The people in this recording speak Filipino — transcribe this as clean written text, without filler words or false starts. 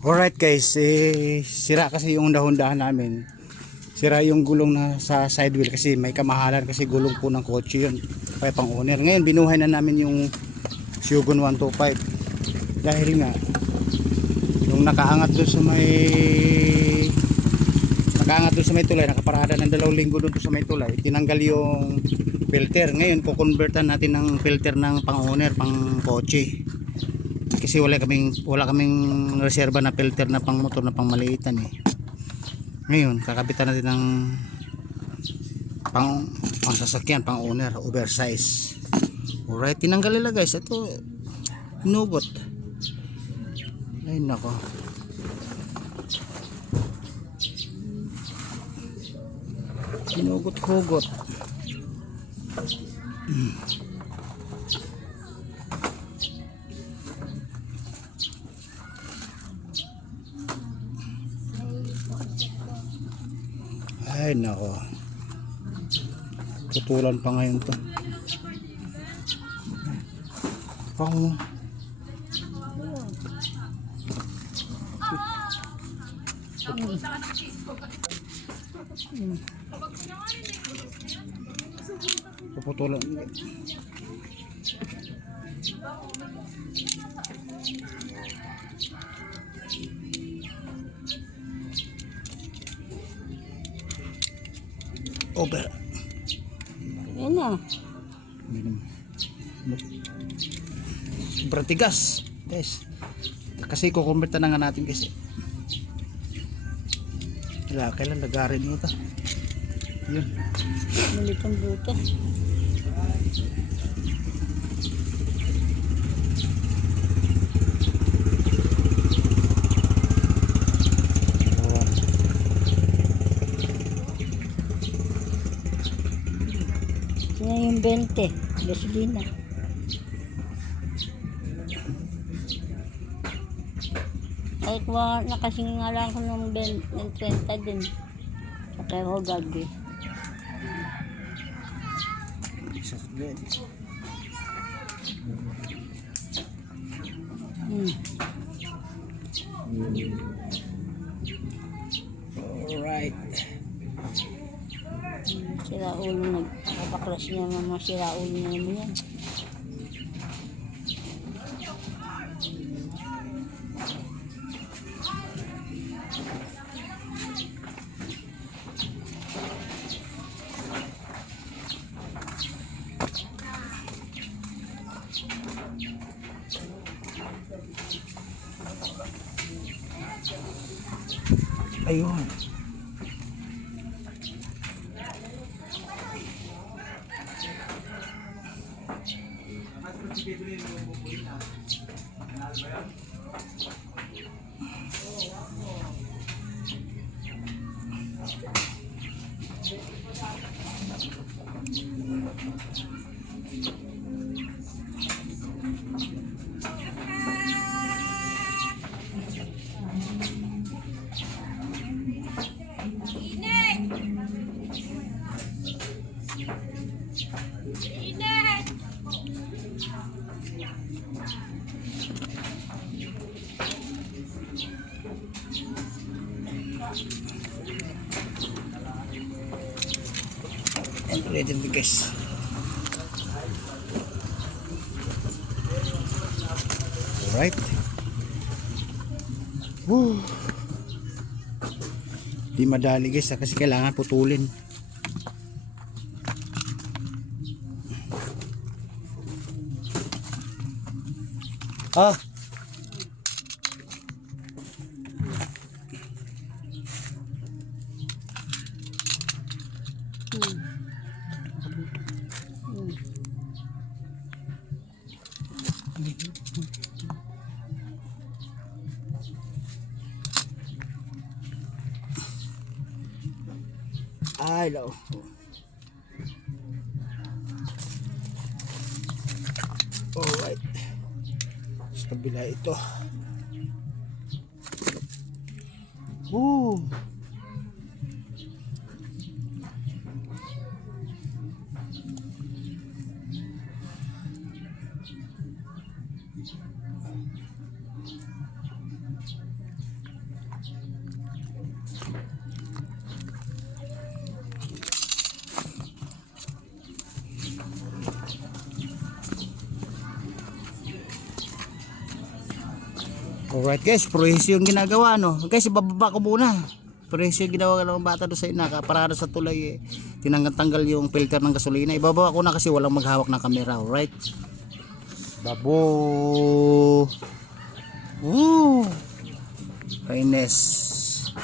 Alright guys, sira kasi yung dahon-dahan namin. Sira yung gulong na sa side wheel kasi may kamahalan kasi gulong po ng kotse yun. Kaya pang owner. Ngayon binuhay na namin yung Shogun 125. Dahil nga, yung nakaangat doon sa may tulay, nakaparada ng 2 linggo doon sa may tulay, tinanggal yung filter. Ngayon kukonvertan natin ng filter ng pang owner, pang kotse. Kasi wala kaming reserba na filter na pang motor na pang maliitan eh. Ngayon kakabitan natin ng pang sasakyan, pang owner, oversize. Alright, tinanggal nila guys. Ito inugot. Ay nako. Inugot-hugot. Ay nako, tutulan pa ngayon to. Pang puputulan. Over. Yan na. Sobrang tigas guys. Kasi kukonvert na nga natin kasi. Kailan lagarin nyo ito. Yun. Malitang buto. Yan yung 20. Gasolina. Ay, kuha na kasi nga lang ko ng 30 din. Sa kaya ko gagi. Alright. Sira ulo na. Nakapaklas niya mga sira ulo na naman yan. Ayun. And ready to guys. Alright. Woo. Di madali guys kasi kailangan putulin. Ah. Ay, no. Alright. Sa kabila ito. Woo. Alright guys, prohisyo yung ginagawa no. Guys, ibababa ko muna. Prohisyo yung ginawa ng bata doon sa ina. Parada sa tulay eh. Tinanggal yung filter ng gasolina. Ibababa ko na kasi walang maghawak ng camera. Alright. Babo. Woo. Finest.